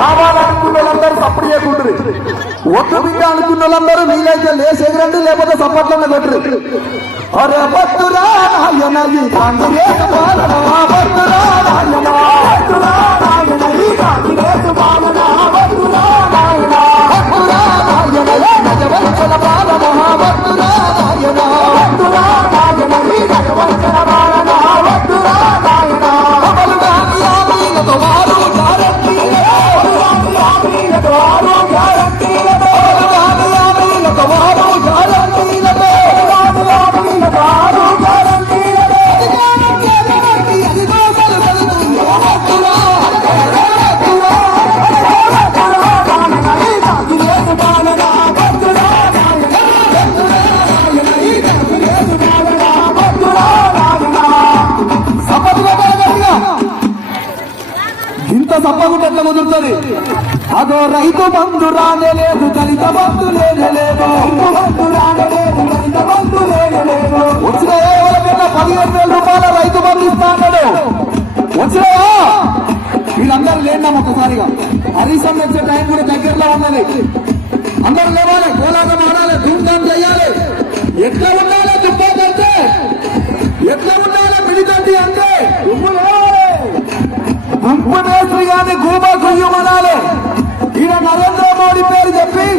రావాలనుకున్న వాళ్ళందరూ సపోర్ట్ చేయకుంటారు. ఒక్క బిడ్డ అనుకున్న వాళ్ళందరూ వీలైతే లేచి ఎగరండి, లేకపోతే సపోర్ట్లన్న కొట్టరు. అరే భక్తురా నాయన ఈ కాంగ్రెస్ పాలన, భక్తురా నాయన, భక్తురా నాయన ఈ కాంగ్రెస్ పాలన, భక్తురా నాయన, భక్తురా నాయన ఈ గజవంతుల పాలన, భక్తురా నాయన, భక్తురా నాయన ఈ గజవంతుల పాలన, భక్తురా నాయన. అమలు గాని హామీలతో వారు గ్యారంటీలతో, హామీలతో వారు గ్యారంటీలతో, హామీలతో వారు గ్యారంటీలతో, హామీలతో వారు గ్యారంటీలతో. ఇంత సప్పగుంటే ఎట్లా కుదురుతుంది? అదో రైతు బంధు రానే లేదు, దళిత బంధు లేనే లేదు, బంధు రానే లేదు, దళిత బంధు లేనే లేదు. వచ్చిన 15,000 రూపాయల రైతు బంధు ఇస్తా అన్నాడు. వచ్చినాయా? వీళ్ళందరూ లేనాం ఒక్కసారిగా. హరీశం వచ్చే టైం కూడా దగ్గరలో ఉన్నది.